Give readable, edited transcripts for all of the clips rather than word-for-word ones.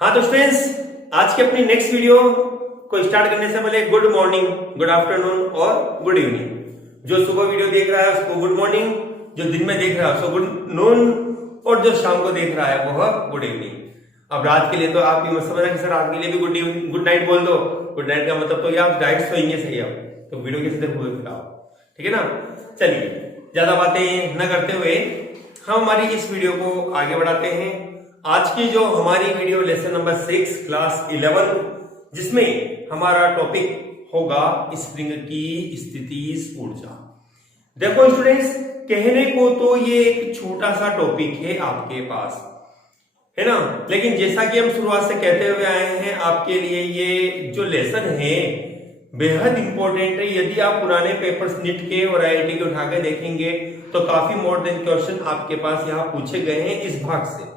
हाँ तो स्टूडेंट्स, आज के अपनी नेक्स्ट वीडियो को स्टार्ट करने से पहले गुड मॉर्निंग, गुड आफ्टरनून और गुड इवनिंग। जो सुबह वीडियो देख रहा है उसको गुड मॉर्निंग, जो दिन में देख रहा है उसको गुड नून और जो शाम को देख रहा है वह गुड इवनिंग। अब रात के लिए तो आप ये मत समझना कि सर रात के लिए भी गुड इवनिंग गुड नाइट बोल दो। गुड नाइट का मतलब तो ये आप डाइट सोएंगे सही आप, तो वीडियो कैसे देखोगे फिर आप, ठीक है ना। चलिए ज्यादा बातें न करते हुए हम हमारी इस वीडियो को आगे बढ़ाते हैं। आज की जो हमारी वीडियो लेसन नंबर 6 क्लास 11, जिसमें हमारा टॉपिक होगा स्प्रिंग की स्थितिज ऊर्जा। देखो स्टूडेंट्स, कहने को तो ये एक छोटा सा टॉपिक है आपके पास, है ना, लेकिन जैसा कि हम शुरुआत से कहते हुए आए हैं, आपके लिए ये जो लेसन है बेहद इंपॉर्टेंट है। यदि आप पुराने पेपर्स नीट के और आईआईटी के उठा के देखेंगे तो काफी मोर देन क्वेश्चन आपके पास यहाँ पूछे गए हैं इस भाग से।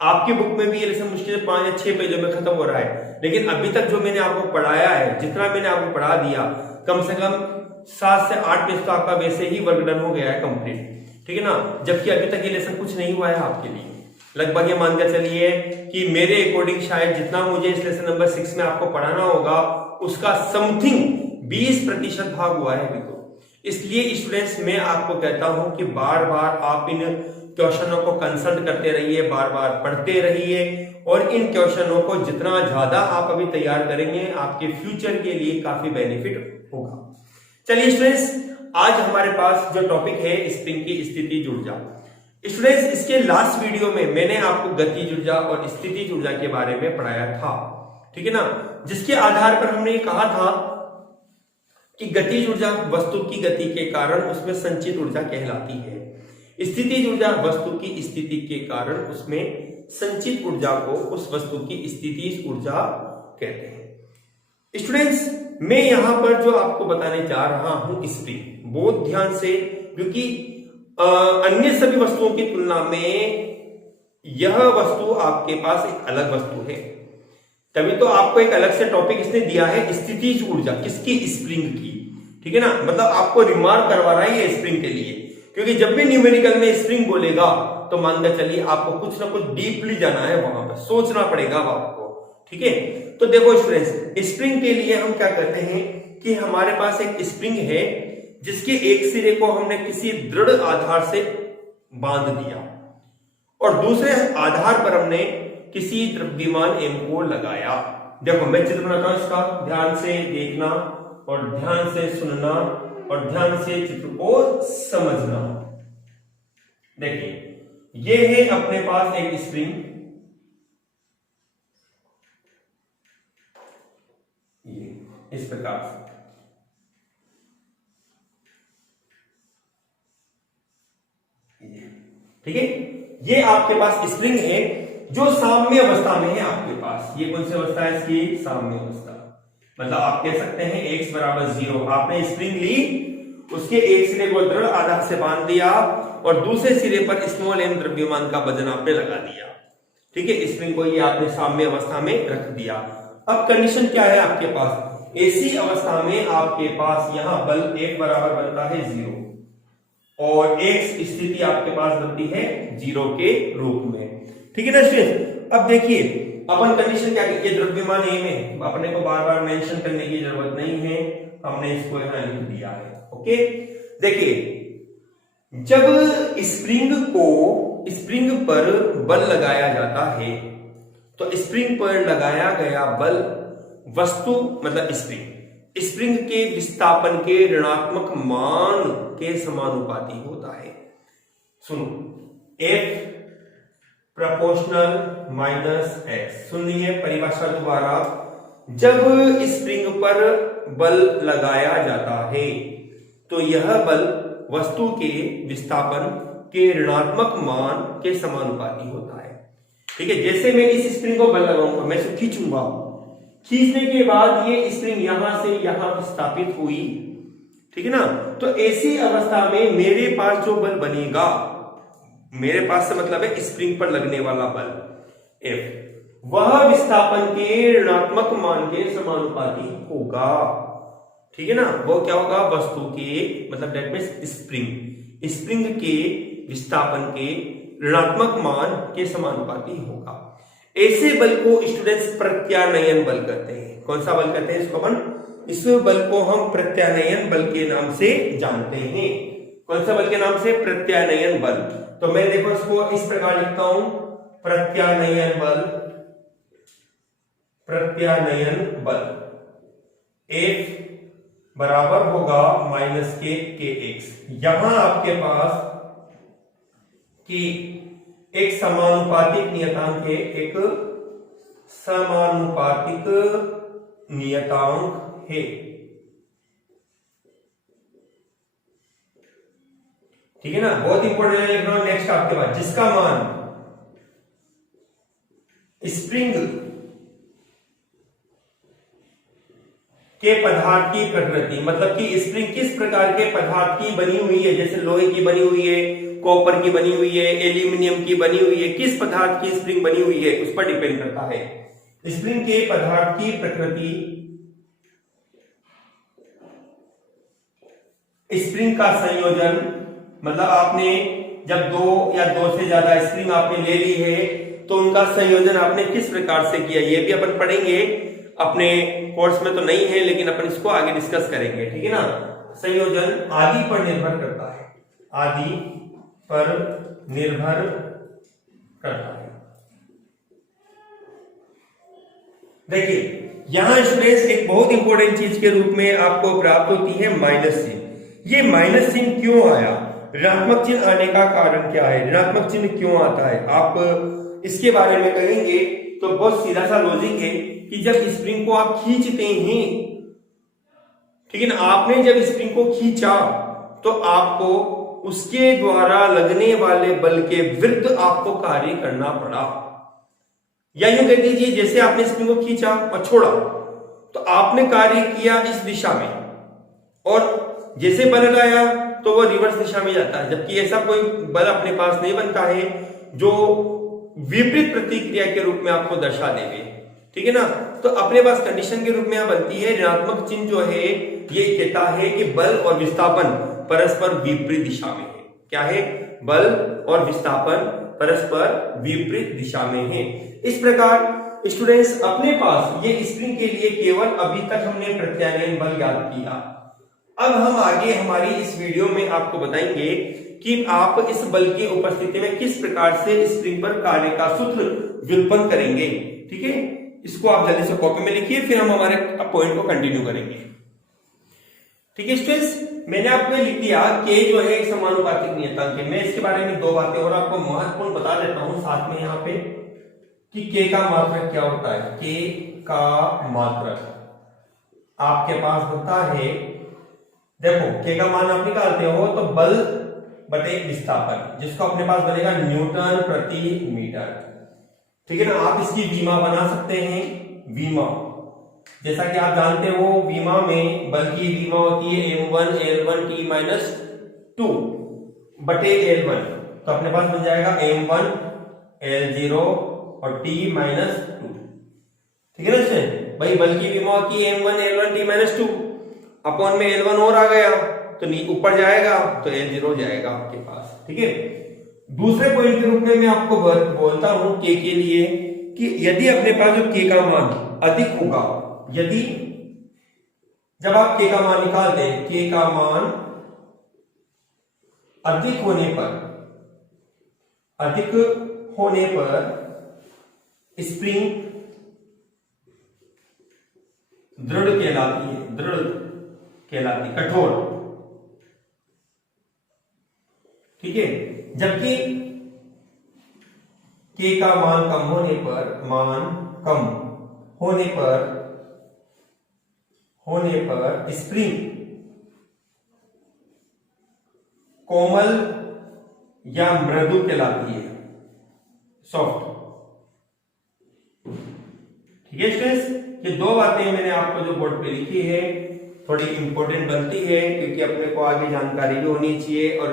आपकी बुक में भी ये लेसन मुश्किल 5 या 6 पेजों में खत्म हो रहा है, लेकिन अभी तक जो मैंने आपको पढ़ाया है, जितना मैंने आपको पढ़ा दिया, कम से कम 7 से 8 पेज तो आपका वैसे ही वर्क डन हो गया है कंप्लीट, ठीक है ना। जबकि अभी तक ये लेसन कुछ नहीं हुआ है आपके लिए। लगभग ये मानकर चलिए कि मेरे अकॉर्डिंग शायद जितना मुझे इस लेसन नंबर 6 में आपको पढ़ाना होगा उसका समथिंग 20% भाग हुआ है अभी तो। इसलिए स्टूडेंट्स मैं आपको कहता हूं कि बार बार आप इन क्वेश्चनों को कंसल्ट करते रहिए, बार बार पढ़ते रहिए, और इन क्वेश्चनों को जितना ज्यादा आप अभी तैयार करेंगे आपके फ्यूचर के लिए काफी बेनिफिट होगा। चलिए स्टूडेंट्स, आज हमारे पास जो टॉपिक है स्प्रिंग की स्थितिज ऊर्जा। स्टूडेंट्स, इसके लास्ट वीडियो में मैंने आपको गतिज ऊर्जा और स्थितिज ऊर्जा के बारे में पढ़ाया था, ठीक है ना, जिसके आधार पर हमने कहा था कि गतिज ऊर्जा वस्तु की गति के कारण उसमें संचित ऊर्जा कहलाती है, स्थितिज ऊर्जा वस्तु की स्थिति के कारण उसमें संचित ऊर्जा को उस वस्तु की स्थितिज ऊर्जा कहते हैं। स्टूडेंट्स, मैं यहां पर जो आपको बताने जा रहा हूं स्प्रिंग, बहुत ध्यान से, क्योंकि अन्य सभी वस्तुओं की तुलना में यह वस्तु आपके पास एक अलग वस्तु है, तभी तो आपको एक अलग से टॉपिक इसने दिया है स्थितिज ऊर्जा किसकी, स्प्रिंग की, ठीक है ना। मतलब आपको रिमार्क करवा रहा है ये स्प्रिंग के लिए, क्योंकि जब भी न्यूमेरिकल में स्प्रिंग बोलेगा तो मानकर चलिए आपको कुछ ना कुछ डीपली जाना है, वहां पर सोचना पड़ेगा आपको, ठीक है। तो देखो स्टूडेंट्स, स्प्रिंग के लिए हम क्या करते हैं कि हमारे पास एक स्प्रिंग है जिसके एक सिरे को हमने किसी दृढ़ आधार से बांध दिया और दूसरे आधार पर हमने किसी द्रव्यमान एम को लगाया। देखो मैं चित्र बनाता हूं इसका, ध्यान से देखना और ध्यान से सुनना और ध्यान से चित्र को समझना। देखिए ये है अपने पास एक स्प्रिंग, ये इस प्रकार से, ठीक है। ये आपके पास स्प्रिंग है जो साम्य अवस्था में है आपके पास। ये कौन सी अवस्था है इसकी, साम्य अवस्था। मतलब आप कह सकते हैं x बराबर 0। आपने स्प्रिंग ली, उसके एक सिरे को दृढ़ आधार से बांध दिया और दूसरे सिरे पर स्मॉल m द्रव्यमान का वजन आपने लगा दिया, ठीक है। स्प्रिंग को ये आपने साम्य अवस्था में रख दिया। अब कंडीशन क्या है आपके पास, ऐसी अवस्था में आपके पास यहां बल F बराबर बनता है 0 और x स्थिति आपके पास बनती है 0 के रूप में, ठीक है ना स्टूडेंट। अब देखिए अपन कंडीशन क्या है, ये द्रव्यमान m है, अपने को बार बार मेंशन करने की जरूरत नहीं है, हमने इसको यहां लिख दिया है, ओके। देखिए जब स्प्रिंग पर बल लगाया जाता है तो स्प्रिंग पर लगाया गया बल वस्तु मतलब स्प्रिंग के विस्थापन के ऋणात्मक मान के समानुपाती होता है। सुनो, F प्रोपोर्शनल माइनस एक्स। सुनिए परिभाषा दोबारा, जब स्प्रिंग पर बल लगाया जाता है तो यह बल वस्तु के विस्थापन के ऋणात्मक मान के समानुपाती होता है, ठीक है। जैसे मैं इस स्प्रिंग को बल लगाऊंगा, मैं इसे खींचूंगा, खींचने के बाद ये स्प्रिंग यहां से यहां विस्थापित हुई, ठीक है ना। तो ऐसी अवस्था में मेरे पास जो बल बनेगा, मेरे पास से मतलब है स्प्रिंग पर लगने वाला बल F, वह विस्थापन के ऋणात्मक मान के समानुपाती होगा, ठीक है ना। वो क्या होगा, वस्तु के मतलब दैट मींस स्प्रिंग के विस्थापन के ऋणात्मक मान के समानुपाती होगा। ऐसे बल को स्टूडेंट्स प्रत्यानयन बल कहते हैं। कौन सा बल कहते हैं इसको अपन? इस बल को हम प्रत्यानयन बल के नाम से जानते हैं। कौन सा बल के नाम से? प्रत्यानयन बल। तो मैं देखो इसको इस प्रकार लिखता हूं, प्रत्यानयन बल, प्रत्यानयन बल F बराबर होगा माइनस के kx। यहां आपके पास कि एक समानुपातिक नियतांक है, एक समानुपातिक नियतांक है, ठीक है ना। बहुत इंपॉर्टेंट है, लिख रहा हूं नेक्स्ट आपके पास, जिसका मान स्प्रिंग के पदार्थ की प्रकृति, मतलब कि स्प्रिंग किस प्रकार के पदार्थ की बनी हुई है, जैसे लोहे की बनी हुई है, कॉपर की बनी हुई है, एल्यूमिनियम की बनी हुई है, किस पदार्थ की स्प्रिंग बनी हुई है उस पर डिपेंड करता है। स्प्रिंग के पदार्थ की प्रकृति, स्प्रिंग का संयोजन, मतलब आपने जब दो या दो से ज्यादा स्प्रिंग आपने ले ली है तो उनका संयोजन आपने किस प्रकार से किया, ये भी अपन पढ़ेंगे। अपने कोर्स में तो नहीं है लेकिन अपन इसको आगे डिस्कस करेंगे, ठीक है ना। संयोजन आदि पर निर्भर करता है, आदि पर निर्भर करता है। देखिए यहां स्टूडेंट्स एक बहुत इंपॉर्टेंट चीज के रूप में आपको प्राप्त होती है माइनस चिन्ह। ये माइनस चिन्ह क्यों आया, ऋणात्मक चिन्ह आने का कारण क्या है, ऋणात्मक चिन्ह क्यों आता है, आप इसके बारे में कहेंगे तो बहुत सीधा सा लॉजिक है कि जब स्प्रिंग को आप खींचते हैं, ठीक है ना, आपने जब स्प्रिंग को खींचा तो आपको उसके द्वारा लगने वाले बल के विरुद्ध आपको कार्य करना पड़ा। या यूं कह दीजिए जैसे आपने स्प्रिंग को खींचा और छोड़ा तो आपने कार्य किया इस दिशा में, और जैसे बल आया तो वो रिवर्स दिशा में जाता है, जबकि ऐसा कोई बल अपने पास नहीं बनता है जो विपरीत प्रतिक्रिया के रूप में आपको दर्शा देवे, ठीक है ना। तो अपने पास कंडीशन के रूप में यहां बनती है, ऋणात्मक चिन्ह जो है ये कहता है कि बल और विस्थापन परस्पर विपरीत दिशा में है। क्या है? बल और विस्थापन परस्पर विपरीत दिशा में है। इस प्रकार स्टूडेंट्स अपने पास ये स्प्रिंग के लिए केवल अभी तक हमने प्रत्यानयन बल ज्ञात किया। अब हम आगे हमारी इस वीडियो में आपको बताएंगे कि आप इस बल की उपस्थिति में किस प्रकार से स्प्रिंग पर कार्य का सूत्र व्युत्पन्न करेंगे, ठीक है। इसको आप जल्दी से कॉपी में लिखिए, फिर हम हमारे पॉइंट को कंटिन्यू करेंगे, ठीक है स्टूडेंट्स। मैंने आपको लिख दिया के जो है एक समानुपातिक नियतांक है। मैं इसके बारे में दो बातें और आपको महत्वपूर्ण बता देता हूं साथ में यहाँ पे कि के का मात्रक क्या होता है। के का मात्रक आपके पास होता है, देखो के का मान आप निकालते हो तो बल बटे विस्थापन, जिसको अपने पास बनेगा न्यूटन प्रति मीटर, ठीक है ना। आप इसकी विमा बना सकते हैं, विमा जैसा कि आप जानते हो विमा में बल की विमा होती है m1 L1 T माइनस 2 बटे L1, तो अपने पास बन जाएगा m1 L0 और T माइनस 2, ठीक है ना स्टूडेंट। भाई बल की विमा होती है m1 L1 T minus 2, upon में L1 और आ गया तो ऊपर जाएगा तो L0 जाएगा आपके पास, ठीक है। दूसरे पॉइंट के रूप में मैं आपको बोलता हूं के लिए कि यदि अपने पास जो के का मान अधिक होगा, यदि जब आप के का मान निकालते हैं, के का मान अधिक होने पर स्प्रिंग दृढ़ कहलाती, कठोर, ठीक है। जबकि के का मान कम होने पर स्प्रिंग कोमल या मृदु कहलाती है, सॉफ्ट, ठीक है स्टूडेंट्स। ये दो बातें मैंने आपको जो बोर्ड पे लिखी है थोड़ी इंपॉर्टेंट बनती है क्योंकि अपने को आगे जानकारी भी होनी चाहिए, और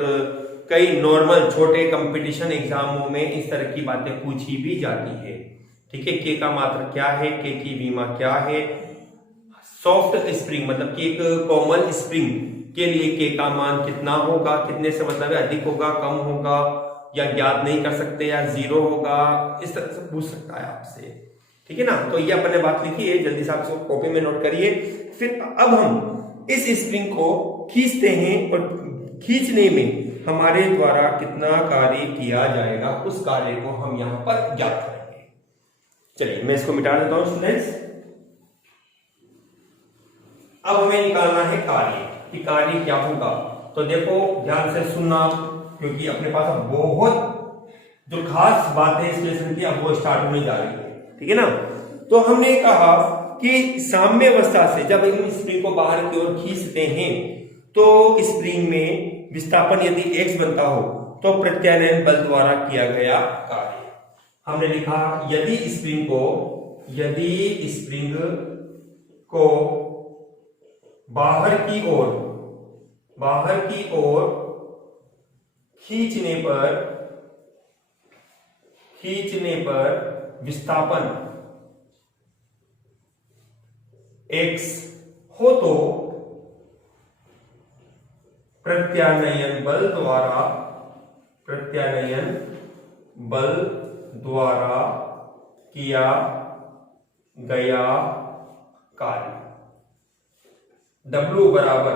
कई नॉर्मल छोटे कंपटीशन एग्जामों में इस तरह की बातें पूछी भी जाती है, ठीक है। के का मात्रक क्या है, के की विमा क्या है, सॉफ्ट स्प्रिंग मतलब कि एक कोमल स्प्रिंग के लिए के का मान कितना होगा, कितने से मतलब अधिक होगा, कम होगा, या ज्ञात नहीं कर सकते या जीरो होगा, इस तरह से पूछ सकता है आपसे, ठीक है ना। तो ये अपन ने बात लिखी है, जल्दी से आप इसको कॉपी में नोट करिए। फिर अब हम इस स्प्रिंग को खींचते हैं और खींचने में हमारे द्वारा कितना कार्य किया जाएगा उस कार्य को हम यहां पर ज्ञात करेंगे। चलिए मैं इसको मिटा देता हूं स्टूडेंट्स। अब हमें निकालना है कार्य कि कार्य क्या होगा। तो देखो ध्यान से सुनना, क्योंकि अपने पास अब बहुत जो खास बात है इस लेसन की अब वो स्टार्ट होने जा रही है, ठीक है ना। तो हमने कहा कि साम्य अवस्था से जब हम स्प्रिंग को बाहर की ओर खींचते हैं तो स्प्रिंग में विस्थापन यदि x बनता हो तो प्रत्यानयन बल द्वारा किया गया कार्य। हमने लिखा यदि स्प्रिंग को बाहर की ओर खींचने पर विस्थापन x हो तो प्रत्यानयन बल द्वारा किया गया कार्य। W बराबर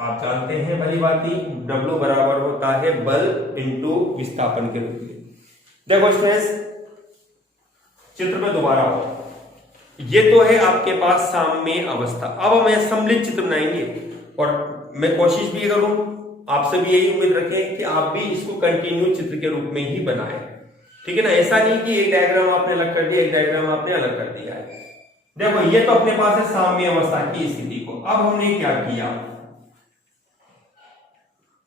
आप जानते हैं भली बाती, W बराबर होता है बल इंटू विस्थापन के रूप में। देखो स्टूडेंट्स चित्र में दोबारा हो, ये तो है आपके पास साम्य अवस्था। अब हम सम्मिलित चित्र बनाएंगे और मैं कोशिश भी करूं, आपसे भी यही उम्मीद रखें कि आप भी इसको कंटिन्यू चित्र के रूप में ही बनाएं, ठीक है ना। ऐसा नहीं कि एक डायग्राम आपने अलग कर दिया, एक डायग्राम आपने अलग कर दिया है। देखो ये तो अपने पास है साम्य अवस्था की स्थिति को। अब हमने क्या किया,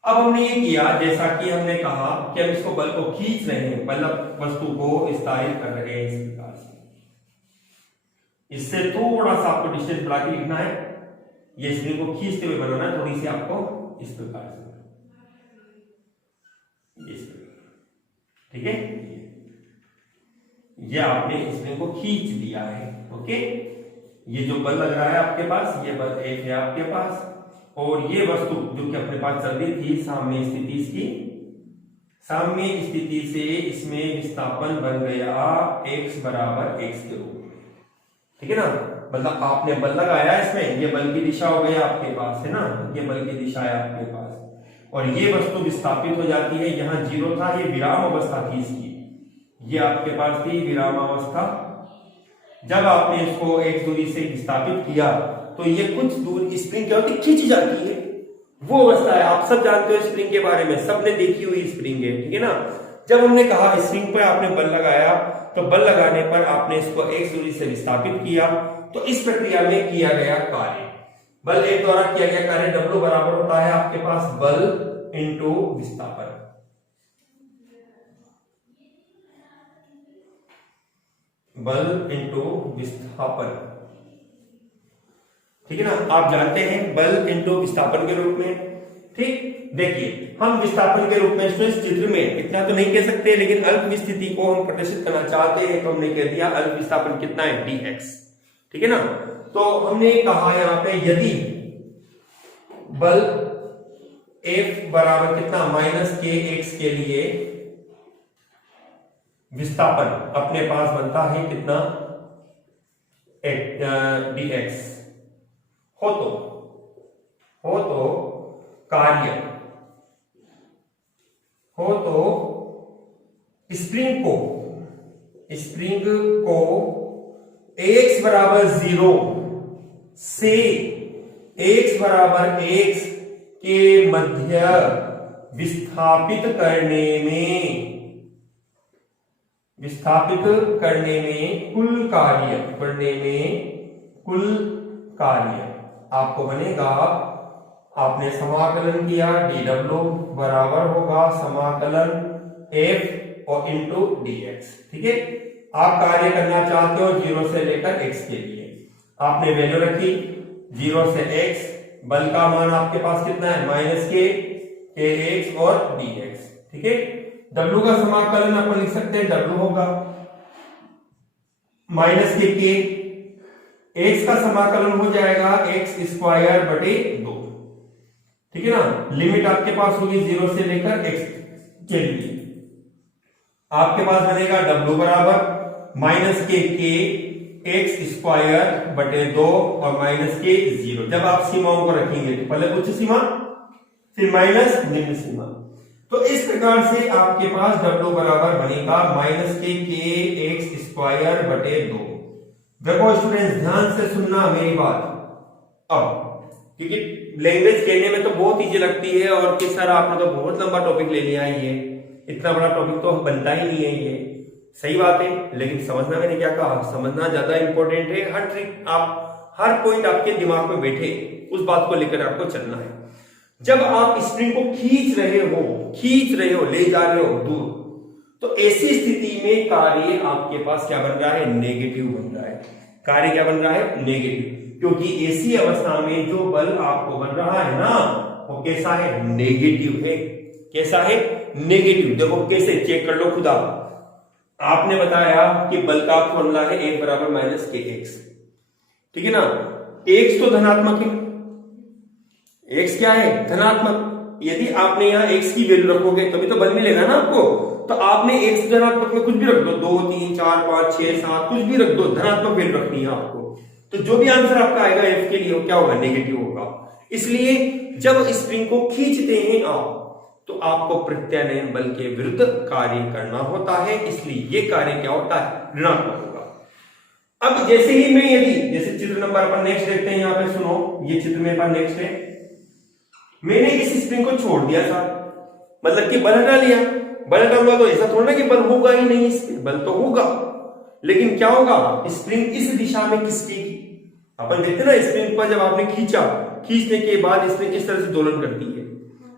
अब हमने ये किया जैसा कि हमने कहा कि हम इसको बल को खींच रहे हैं, मतलब वस्तु को विस्तारित कर रहे हैं इस प्रकार से। इससे थोड़ा सा आपको डिस्टेंस बढ़ा के लिखना है, ये स्प्रिंग को खींचते हुए बनाना है, थोड़ी सी आपको इस प्रकार से, ठीक है। ये आपने स्प्रिंग को खींच दिया है, ओके। ये जो बल लग रहा है आपके पास, ये बल एक है आपके पास, और ये वस्तु जो कि अपने पास चल रही थी साम्य स्थिति, इसकी साम्य स्थिति से इसमें विस्थापन बन गया x बराबर x के रूप में, ठीक है ना। मतलब आपने बल लगाया इसमें, ये बल की दिशा हो गया आपके पास, है ना, ये बल की दिशा है आपके पास, और ये वस्तु विस्थापित हो जाती है। यहाँ जीरो था, ये विराम अवस्था थी इसकी, ये आपके पास थी विराम अवस्था। जब आपने इसको एक दूरी से विस्थापित किया तो ये कुछ दूर स्प्रिंग क्या होती है, खींच जाती है, वो अवस्था है। आप सब जानते हो स्प्रिंग के बारे में, सबने देखी हुई स्प्रिंग है, ठीक है ना। जब हमने कहा स्प्रिंग पर आपने बल लगाया तो बल लगाने पर आपने इसको एक दूरी से विस्थापित किया, तो इस प्रक्रिया में किया गया कार्य, बल एक द्वारा किया गया कार्य W बराबर होता है आपके पास बल इंटू विस्थापन। बल इंटू विस्थापन, ठीक है ना। आप जानते हैं बल इंटू विस्थापन के रूप में, ठीक। देखिए हम विस्थापन के रूप में चित्र में इतना तो नहीं कह सकते, लेकिन अल्प स्थिति को हम प्रदर्शित करना चाहते हैं तो हमने कह दिया अल्प विस्थापन कितना है, dx, ठीक है ना। तो हमने कहा यहां पे यदि बल F बराबर कितना -kx के लिए विस्थापन अपने पास बनता है कितना, dx हो तो कार्य हो तो स्प्रिंग को x बराबर 0 से x बराबर x के मध्य विस्थापित करने में कुल कार्य आपको बनेगा। आपने समाकलन किया, dw बराबर होगा समाकलन f और इंटू dx, ठीक है। आप कार्य करना चाहते हो 0 से लेकर x के लिए, आपने वैल्यू रखी 0 से x, बल का मान आपके पास कितना है -kx और dx, ठीक है। w का समाकलन अपन लिख सकते हैं, w होगा -k, x का समाकलन हो जाएगा x²/2, ठीक है ना। लिमिट आपके पास होगी 0 से लेकर x के लिए, आपके पास बनेगा W बराबर माइनस के एक्स स्क्वायर बटे 2 और माइनस के 0। जब आप सीमाओं को रखेंगे तो पहले उच्च सीमा फिर माइनस निम्न सीमा, तो इस प्रकार से आपके पास W बराबर बनेगा माइनस के एक्स स्क्वायर बटे 2। देखो स्टूडेंट्स ध्यान से सुनना मेरी बात, अब क्योंकि लैंग्वेज कहने में तो बहुत इजी लगती है और कि सर आपने तो बहुत लंबा टॉपिक ले लिया है, ये इतना बड़ा टॉपिक तो बनता ही नहीं है, ये सही बात है, लेकिन समझना मैंने क्या कहा, समझना ज्यादा इंपॉर्टेंट है। हर ट्रिक आप हर पॉइंट आपके दिमाग में बैठे उस बात को लेकर आपको चलना है। जब आप स्प्रिंग को खींच रहे हो, ले जा रहे हो दूर, तो ऐसी स्थिति में कार्य आपके पास क्या बन रहा है, नेगेटिव बन रहा है। कार्य क्या बन रहा है, नेगेटिव, क्योंकि ऐसी अवस्था में जो बल आपको बन रहा है ना वो कैसा है, नेगेटिव है। कैसा है, नेगेटिव। देखो कैसे, चेक कर लो खुद आप। आपने बताया कि बल का फॉर्मूला है एक बराबर माइनस के एक्स, ठीक है ना। एक्स तो धनात्मक है, एक्स क्या है, धनात्मक। यदि आपने यहाँ एक्स की वैल्यू रखोगे तभी तो बल मिलेगा ना आपको। तो आपने एक्स धनात्मक में कुछ भी रख दो, 2 3 4 5 6 7 कुछ भी रख दो, धनात्मक वैल्यू रखनी है आपको, तो जो भी आंसर आपका आएगा एफ के लिए वो क्या होगा, नेगेटिव होगा। इसलिए जब स्प्रिंग को खींचते हैं आप तो आपको प्रत्यानयन बल के विरुद्ध कार्य करना होता है, इसलिए ये कार्य क्या होता है, ऋणात्मक होगा। अब जैसे ही मैं जैसे चित्र नंबर पर नेक्स्ट देखते हैं, यहाँ पे सुनो, ये चित्र मेरे पास नेक्स्ट है। मैंने इस स्प्रिंग को छोड़ दिया था, मतलब कि बल हटा लिया। बल हटा हुआ तो ऐसा थोड़ा ना कि बल होगा ही नहीं, इस पे बल तो होगा, लेकिन क्या होगा, स्प्रिंग इस दिशा में खिसकेगी। अपन देखते ना स्प्रिंग पर जब आपने खींचा, खींचने के बाद स्प्रिंग इस तरह से दोलन करती है,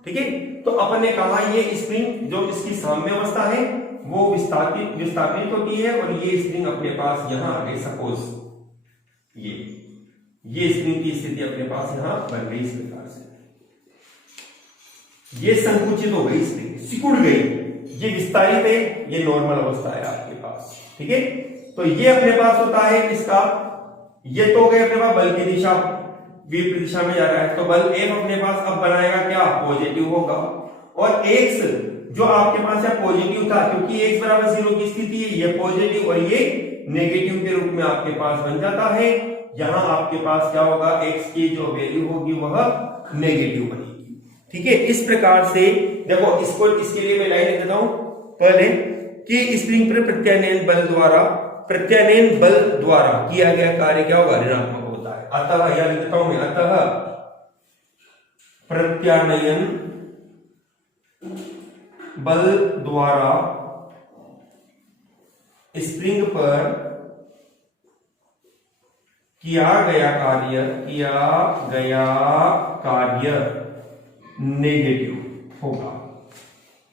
ठीक है। तो अपन ने कहा ये स्प्रिंग जो इसकी साम्य अवस्था है वो विस्थापित होती है और ये स्प्रिंग अपने पास यहां आ गई। सपोज ये स्प्रिंग की स्थिति अपने पास यहां बन गई इस प्रकार से, ये संकुचित हो गई, स्प्रिंग सिकुड़ गई, ये विस्तारित है, ये नॉर्मल अवस्था है आपके पास, ठीक है। तो ये अपने पास होता है किसका, ये तो हो गए अपने पास बल की दिशा, विपरीत दिशा में जा रहा है, तो बल F अपने पास अब बनाएगा क्या, पॉजिटिव होगा। और x जो आपके पास है पॉजिटिव था, क्योंकि x बराबर 0 की स्थिति है, ये पॉजिटिव और ये नेगेटिव के रूप में आपके पास बन जाता है। यहां आपके पास क्या होगा, x की जो वैल्यू होगी वह नेगेटिव बनेगी, ठीक है। इस प्रकार से देखो इसके लिए मैं लाइन लिख देता हूं पहले कि स्प्रिंग पर प्रत्यानयन बल द्वारा किया गया कार्य क्या होगा, ऋणात्मक होता है। अतः यह लिखता हूं मैं, अतः प्रत्यानयन बल द्वारा स्प्रिंग पर किया गया कार्य नेगेटिव होगा,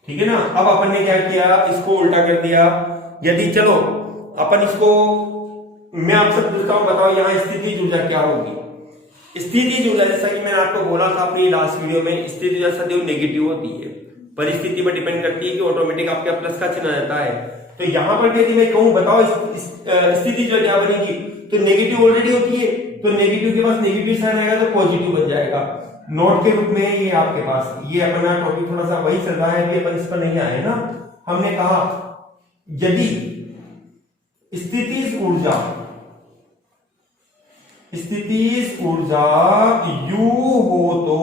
ठीक है ना। अब अपन ने क्या किया, इसको उल्टा कर दिया। यदि चलो अपन इसको, मैं आपसे पूछता हूं, बताओ यहां स्थिति ऊर्जा क्या होगी। स्थिति ऊर्जा जैसा कि मैंने आपको बोला था अपनी लास्ट वीडियो में, स्थिति ऊर्जा सदैव नेगेटिव होती है, परिस्थिति पर डिपेंड करती है कि ऑटोमेटिक आपके प्लस का चिन्ह रहता है। तो यहां पर यदि मैं कहूं बताओ स्थिति जो क्या बनेगी, तो नेगेटिव ऑलरेडी होती है, तो नेगेटिव के पास नेगेटिव साइन आएगा तो पॉजिटिव बन जाएगा। नोट के रूप में ये आपके पास, ये अपना टॉपिक थोड़ा सा वही चल रहा है, अभी अपन इस पर नहीं आए ना। हमने कहा यदि स्थितिज ऊर्जा U हो तो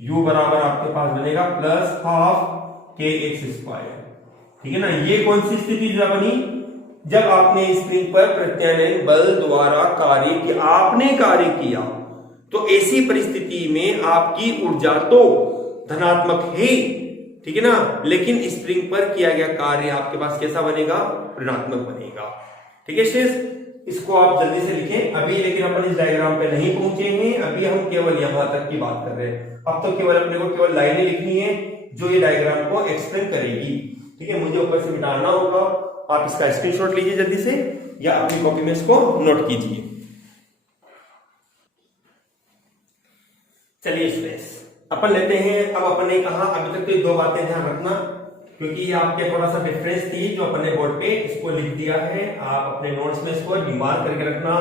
U बराबर आपके पास बनेगा प्लस हाफ के एक्स स्क्वायर, ठीक है ना। ये कौन सी स्थिति ऊर्जा बनी, जब आपने स्प्रिंग पर प्रत्यानयन बल द्वारा आपने कार्य किया, तो ऐसी परिस्थिति में आपकी ऊर्जा तो धनात्मक है, ठीक है ना, लेकिन स्प्रिंग पर किया गया कार्य आपके पास कैसा बनेगा, ऋणात्मक बनेगा, ठीक है स्टूडेंट्स। इसको आप जल्दी से लिखें अभी, लेकिन अपन इस डायग्राम पे नहीं पहुंचे हैं, अभी हम केवल यहां तक की बात कर रहे हैं। अब तो केवल अपने को केवल लाइनें लिखनी है जो ये डायग्राम को एक्सप्लेन करेगी, ठीक है। मुझे ऊपर से मिटाना होगा, आप इसका स्क्रीनशॉट लीजिए जल्दी से या अपनी कॉपी में इसको नोट कीजिए। चलिए स्टूडेंट्स अपन लेते हैं। अब अपन ने कहा अभी तक तो 2 बातें ध्यान रखना, क्योंकि ये आपके थोड़ा सा डिफरेंस थी जो अपन ने बोर्ड पे इसको लिख दिया है। आप अपने नोट्स में इसको रिमार्क करके रखना,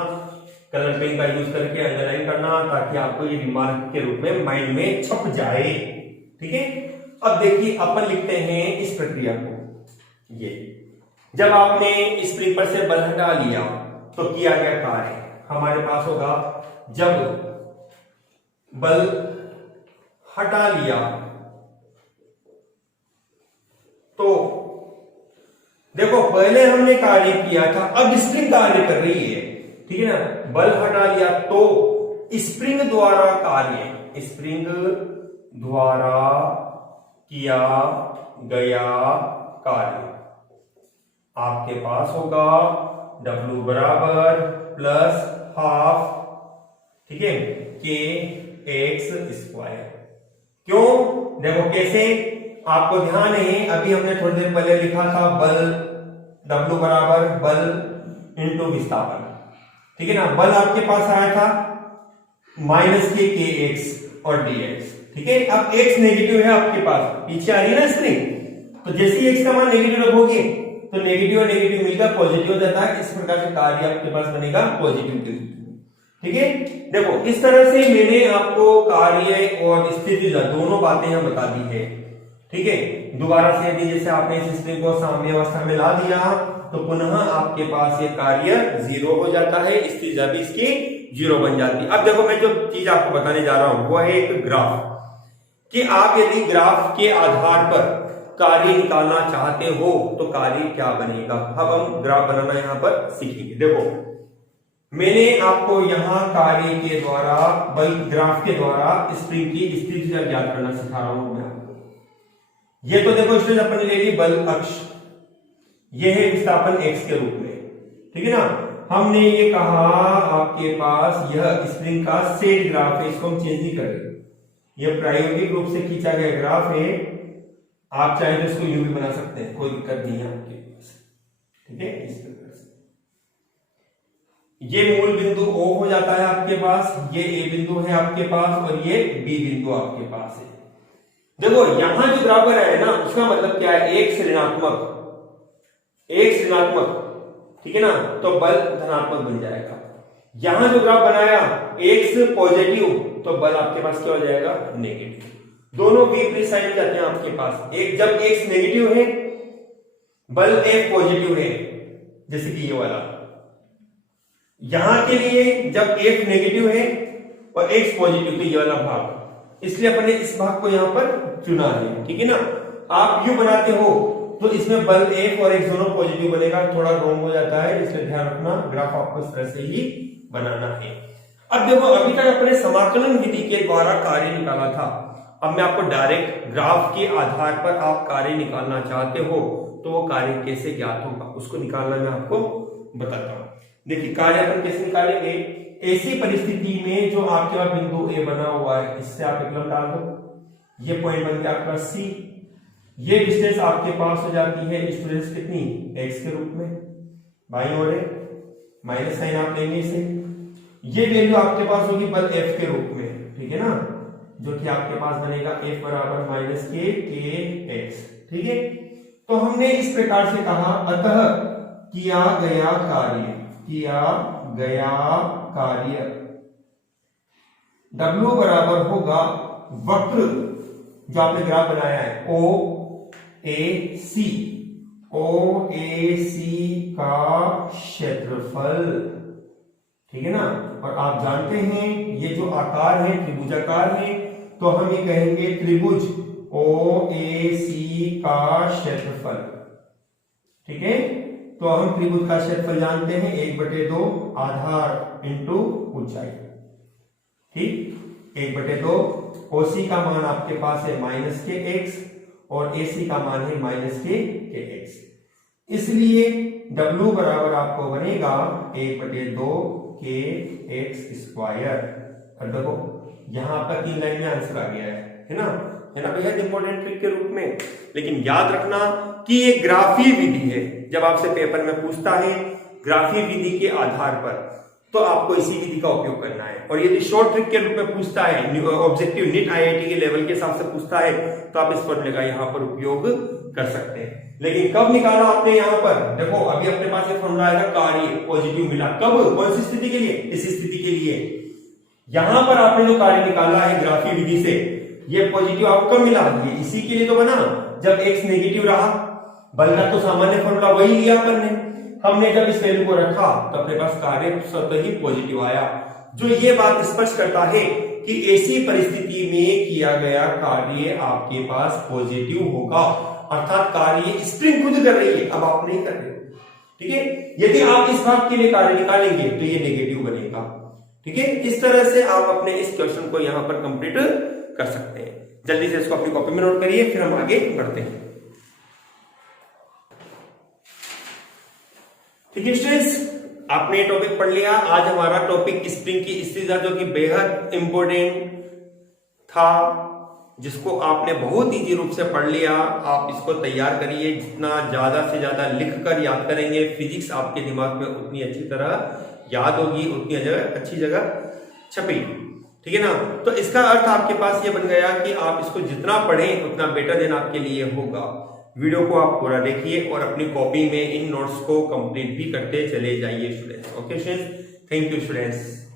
कलर पेन का यूज करके अंडरलाइन करना, ताकि आपको ये रिमार्क के रूप में माइंड में छप जाए, ठीक है। अब देखिए अपन लिखते हैं इस प्रक्रिया को, ये जब आपने स्प्रिंग पर से बल हटा लिया तो किया गया कार्य हमारे पास होगा, जब बल हटा लिया तो देखो पहले हमने कार्य किया था, अब स्प्रिंग कार्य कर रही है, ठीक है ना। बल हटा लिया तो स्प्रिंग द्वारा कार्य, स्प्रिंग द्वारा किया गया कार्य आपके पास होगा W बराबर प्लस हाफ, ठीक है, के एक्स स्क्वायर। क्यों? देखो कैसे, आपको ध्यान है अभी हमने थोड़ी देर पहले लिखा था बल W बराबर बल इंटू विस्थापन, ठीक है ना। बल आपके पास आया था माइनस के एक्स और dx, ठीक है। अब x नेगेटिव है आपके पास, पीछे आ रही है ना स्प्रिंग, तो जैसे ही x का मान नेगेटिव रखोगे तो नेगेटिव और नेगेटिव मिलकर पॉजिटिव हो जाता है। इस प्रकार से कार्य आपके पास बनेगा पॉजिटिव के रूप में, ठीक है। देखो इस तरह से मैंने आपको कार्य और स्थिति दोनों बातें हम बता दी है, ठीक है। दोबारा से यदि जैसे आपने इस स्प्रिंग को साम्य अवस्था में ला दिया तो पुनः आपके पास ये कार्य जीरो हो जाता है, स्थिति भी इसकी जीरो बन जाती है। अब देखो मैं जो चीज आपको बताने जा रहा हूं वो है एक ग्राफ, कि आप यदि ग्राफ के आधार पर कार्य निकालना चाहते हो तो कार्य क्या बनेगा। अब हम ग्राफ बनाना यहां पर सीखेंगे। देखो मैंने आपको यहां कार्य के द्वारा बल ग्राफ के द्वारा स्प्रिंग की स्थिति ज्ञात करना सिखा रहा हूं मैं आपको। ये तो देखो स्टेज अपन ले ली बल अक्ष, ये है विस्थापन x के रूप में, ठीक है ना। हमने ये कहा आपके पास यह स्प्रिंग का सेट ग्राफ है, इसको हम चेंज नहीं करेंगे, यह प्रायोगिक रूप से खींचा गया ग्राफ है। आप चाहे तो इसको यूं भी बना सकते हैं, कोई दिक्कत नहीं है आपके पास, ठीक है। इस प्रकार से ये मूल बिंदु O हो जाता है आपके पास, ये A बिंदु है आपके पास और ये B बिंदु आपके पास है। देखो यहां जो ग्राफ बनाया है ना उसका मतलब क्या है, एक ऋणात्मक, ठीक है ना, तो बल धनात्मक बन जाएगा। यहां जो ग्राफ बनाया x पॉजिटिव तो बल आपके पास क्या हो जाएगा, नेगेटिव। दोनों विपरीत साइड में जाते हैं आपके पास। एक जब x नेगेटिव है बल F पॉजिटिव है, जैसे कि ये वाला। यहां के लिए जब F नेगेटिव है और x पॉजिटिव तो ये वाला भाग, इसलिए अपने इस भाग को यहां पर चुना है, ठीक है ना। आप यू बनाते हो तो इसमें बल F और x दोनों पॉजिटिव बनेगा, थोड़ा रॉन्ग हो जाता है, इसलिए ध्यान रखना ग्राफ आपको इस तरह से ही बनाना है। अब देखो अभी तक अपने समाकलन विधि के द्वारा कार्य निकाला था, अब मैं आपको डायरेक्ट ग्राफ के आधार पर आप कार्य निकालना चाहते हो तो वो कार्य कैसे ज्ञात होगा उसको निकालना मैं आपको बताता हूं। देखिए कार्य अपन कैसे निकालेंगे, ऐसी परिस्थिति में जो आपके पास बिंदु ए बना हुआ है इससे आप एक लंब डाल दो, ये पॉइंट बन गया आपका सी, ये डिस्टेंस आपके पास हो जाती है स्टूडेंट्स कितनी, x के रूप में, बाईं ओर है, माइनस साइन आप लेंगे इसे, ये वैल्यू आपके पास होगी बल F के रूप में, ठीक है ना, जो कि आपके पास बनेगा F बराबर माइनस के x, ठीक है। तो हमने इस प्रकार से कहा अतः किया गया कार्य W बराबर होगा वक्र जो आपने ग्राफ बनाया है OAC का क्षेत्रफल, ठीक है ना। और आप जानते हैं ये जो आकार है त्रिभुजाकार है, तो हम ये कहेंगे त्रिभुज OAC का क्षेत्रफल, ठीक है। तो हम त्रिभुज का क्षेत्रफल जानते हैं 1/2 आधार इंटू ऊंचाई, ठीक, 1/2। OC का मान आपके पास है माइनस के x और AC का मान है माइनस के x, इसलिए W बराबर आपको बनेगा 1/2 के x स्क्वायर। और देखो यहां पर 3 लाइन में आंसर आ गया है ना बेहद इंपॉर्टेंट ट्रिक के रूप में। लेकिन याद रखना कि ये ग्राफीय विधि है, जब आपसे पेपर में पूछता है ग्राफीय विधि के आधार पर तो आपको इसी विधि का उपयोग करना है। और यदि शॉर्ट ट्रिक के रूप में पूछता है, ऑब्जेक्टिव नीट IIT के लेवल के हिसाब से पूछता है, तो आप इस फॉर्मूले का यहाँ पर उपयोग कर सकते हैं। लेकिन कब निकाला आपने यहाँ पर, देखो अभी अपने पास एक फॉर्मूला आएगा कार्य पॉजिटिव मिला, कब, कौन सी स्थिति के लिए, इस स्थिति के लिए। यहां पर आपने जो कार्य निकाला है ग्राफीय विधि से, ये पॉजिटिव आपको कब मिला, ये इसी के लिए तो बना जब x नेगेटिव रहा, बल का तो सामान्य फॉर्मूला वही लिया अपन ने, हमने जब इस वैल्यू को रखा तो अपने पास कार्य स्वतः ही पॉजिटिव आया, जो ये बात स्पष्ट करता है कि ऐसी परिस्थिति में किया गया कार्य आपके पास पॉजिटिव होगा, अर्थात कार्य स्प्रिंग खुद कर रही है, अब आप नहीं कर रहे। ठीक है, यदि आप इस भाग के लिए कार्य निकालेंगे तो ये नेगेटिव बनेगा। ठीक है, इस तरह से आप अपने इस क्वेश्चन को यहां पर कंप्लीट कर सकते हैं। जल्दी से इसको अपनी कॉपी में नोट करिए, फिर हम आगे बढ़ते हैं। ठीक है स्टूडेंट्स, आपने टॉपिक पढ़ लिया। आज हमारा टॉपिक स्प्रिंग की स्थिति था, जो कि बेहद इंपॉर्टेंट था, जिसको आपने बहुत इजी रूप से पढ़ लिया। आप इसको तैयार करिए, जितना ज्यादा से ज्यादा लिखकर याद करेंगे, फिजिक्स आपके दिमाग में उतनी अच्छी तरह याद होगी, उतनी अच्छी जगह छपेगी। ठीक है ना, तो इसका अर्थ आपके पास ये बन गया कि आप इसको जितना पढ़ें उतना बेटर दिन आपके लिए होगा। वीडियो को आप पूरा देखिए और अपनी कॉपी में इन नोट्स को कंप्लीट भी करते चले जाइए students. Okay students, thank you students.